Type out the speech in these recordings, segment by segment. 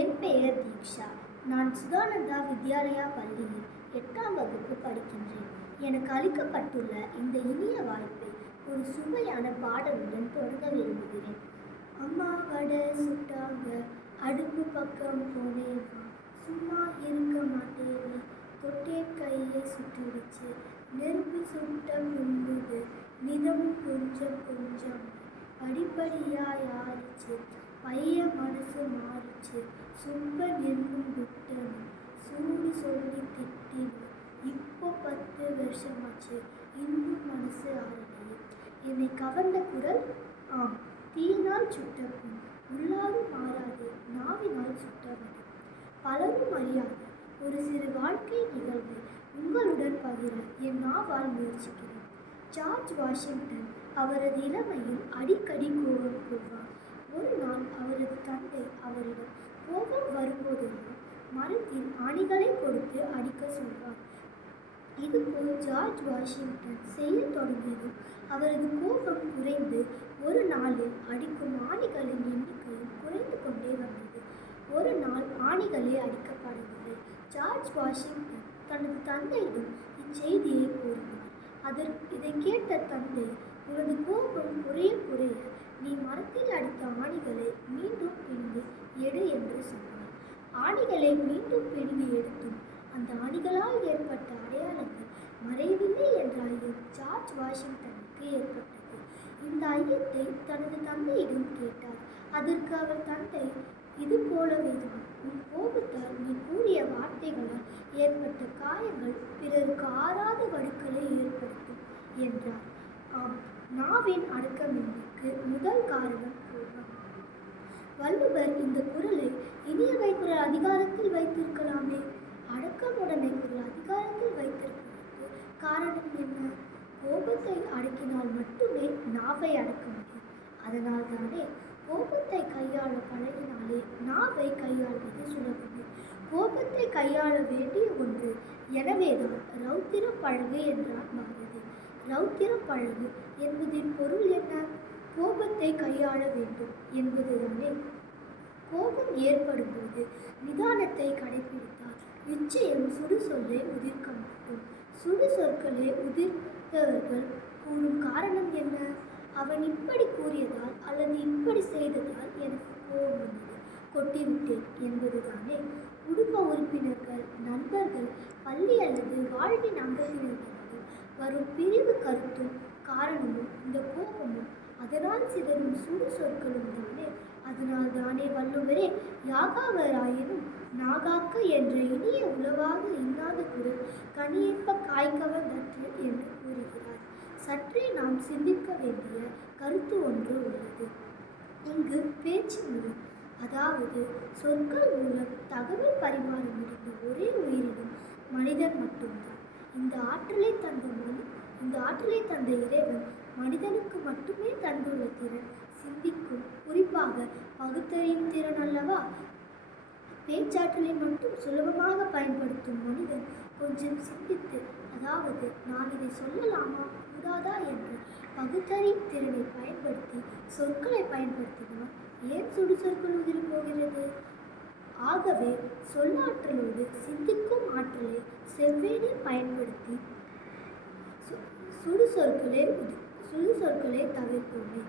என் பெயர் தீக்ஷா. நான் சுதானந்தா வித்யாலயா பள்ளியில் 8ஆம் வகுப்பு படிக்கின்றேன். எனக்கு அளிக்கப்பட்டுள்ள இந்த இனிய வாய்ப்பை ஒரு சுவையான பாடலுடன் தொடங்க விரும்புகிறேன். அம்மா வடை சுட்டாங்க, அடுப்பு பக்கம் போனேனா, சும்மா இருக்க மாட்டேனே, தொட்டேன் கையை சுட்டுடுச்சு, நெருப்பு சுட்ட புண்ணுது, நிதமும் கொஞ்சம் கொஞ்சம் படிப்படியாய் ஆறிச்சு, பையன் மனசு மாறிச்சு, சுப்பன் என்னும் குட்டனும் சூடு சொல்லி திட்டினோம், இப்போ 10 வருஷமாச்சு, இன்னும் மனசு ஆறலையே. என்னை கவர்ந்த குரல், ஆம், தீயினால் சுட்ட புண் உள்ளாரும் மாறாது, நாவினால் சுட்டவன். பலரும் அறியாத ஒரு சிறு வாழ்க்கை நிகழ்வை உங்களுடன் பகிர என் நாவால் முயற்சிக்கிறேன். ஜார்ஜ் வாஷிங்டன் அவரது இளமையில் அடிக்கடி கோபம் கொள்வார். ஒரு நாள் அவரது தந்தை அவரிடம் கோபம் வரும்போதெல்லாம் மரத்தில் ஆணிகளை கொடுத்து அடிக்க சொல்வார். இதுபோல் ஜார்ஜ் வாஷிங்டன் செய்ய தொடங்கியதும் அவரது கோபம் குறைந்து ஒரு நாளில் அடிக்கும் ஆணிகளின் எண்ணிக்கையும் குறைந்து கொண்டே வந்தது. ஒரு நாள் ஆணிகளே அடிக்கப்படவில்லை. ஜார்ஜ் வாஷிங்டன் தனது தந்தையிடம் இச்செய்தியை கூறினார். இதை கேட்ட தந்தை, உனது கோபம் குறைய குறைய நீ மரத்தில் அடித்த ஆணிகளை மீண்டும் பிடுங்கி எடு என்று சொன்னார். ஆணிகளை மீண்டும் பிடுங்கி எடுத்தும் அந்த ஆணிகளால் ஏற்பட்ட அடையாளங்கள் மறையவில்லை என்ற ஐயம் ஜார்ஜ் வாஷிங்டனுக்கு ஏற்பட்டது. இந்த ஐயத்தை தனது தந்தையிடம் கேட்டார். அதற்கு அவர் தந்தை, இது போலவேதான் உன் கோபத்தால் நீ கூறிய வார்த்தைகளால் ஏற்பட்ட காயங்கள் பிறருக்கு ஆறாத வடுக்களை ஏற்படுத்தும் என்றார். ஆம், நாவின் அடக்கமின்மைக்கு முதல் காரணம் கோபம். வள்ளுவர் இந்த குறளை இனியவை குறள் அதிகாரத்தில் வைத்திருக்கலாமே, அடக்கமுடைமை குறள் அதிகாரத்தில் வைத்திருப்பதற்கு காரணம் என்ன? கோபத்தை அடக்கினால் மட்டுமே நாவை அடக்க முடியும். அதனால் தானே கோபத்தை கையாள பழகினாலே நாவை கையாள்வது சுலபமே. கோபத்தை கையாள வேண்டிய ஒன்று. எனவேதான் ரௌத்திரம் பழகு என்றார் பாரதி. ரௌத்திரம் பழகு என்பதின் பொருள் என்ன? கோபத்தை கையாள வேண்டும் என்பதுதானே. கோபம் ஏற்படும் போது நிதானத்தை கடைபிடித்தால் நிச்சயம் சுடு சொல்லை உதிர்க்க மாட்டோம். சுடு சொற்களை உதிர்த்தவர்கள் கூறும் காரணம் என்ன? அவன் இப்படி கூறியதால் அல்லது இப்படி செய்ததால் எனக்கு கோபம் வந்தது, கொட்டிவிட்டேன் என்பதுதானே. குடும்ப உறுப்பினர்கள், நண்பர்கள், பள்ளி அல்லது வாழ்வின் அங்கத்தினர்களால் வரும் பிரிவு கருத்தும் காரணமும் இந்த கோபமும் அதனால் சிதறும் சுடு சொற்களும் தானே. அதனால் தானே வள்ளுவரே யாகாவராயினும் நாகாக்க என்ற இனிய உளவாக இன்னாத குரல் கனியேற்ப காய்கவர்ந்தற்று என்று கூறுகிறார். சற்றே நாம் சிந்திக்க வேண்டிய கருத்து ஒன்று உள்ளது. இங்கு பேச்சு மூலம், அதாவது சொற்கள் மூலம் தகவல் பரிமாற முடிந்த ஒரே உயிரினம் மனிதன் மட்டும்தான். இந்த ஆற்றலை தந்த இறைவன் மனிதனுக்கு மட்டுமே தந்துள்ள திறன் சிந்திக்கும், குறிப்பாக பகுத்தறியும் திறன் அல்லவா. பேச்சாற்றலை மட்டும் சுலபமாக பயன்படுத்தும் மனிதன் கொஞ்சம் சிந்தித்து, அதாவது நான் இதை சொல்லலாமா கூடாதா என்று பகுத்தறியும் திறனை பயன்படுத்தி சொற்களை பயன்படுத்தினால் ஏன் சுடு சொற்கள் உதிரி போகிறது? ஆகவே சொல்லாற்றலோடு சிந்திக்கும் ஆற்றலை செவ்வேனே பயன்படுத்தி சுடு சொற்களை தவிர்ப்போமே.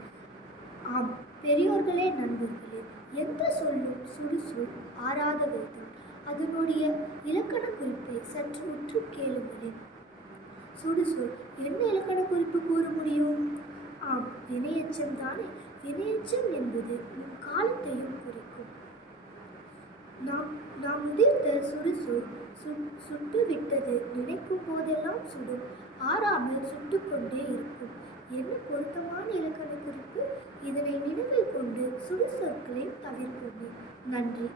ஆம், பெரியோர்களே, நண்பர்களே, எந்த சொல்லும் சுடு சொல் ஆறாதவைதான். அதனுடைய இலக்கண குறிப்பை சற்று உற்று கேளுங்களேன். சுடுசொல் என்ன இலக்கண குறிப்பு கூற முடியும்? ஆம், வினையெச்சம் தானே. வினையெச்சம் என்பது முக்காலத்தையும் குறிக்கும். நாம் உதிர்த்த சுடுசொல் சுட்டு விட்டது நினைக்கும் போதெல்லாம் சுடும், ஆறாமல் சுட்டு கொண்டே இருக்கும். என்ன பொருத்தமான இலக்கண குறிப்பு! இதனை நினைவில் கொண்டு சுடு சொற்களை தவிர்ப்போமே. நன்றி.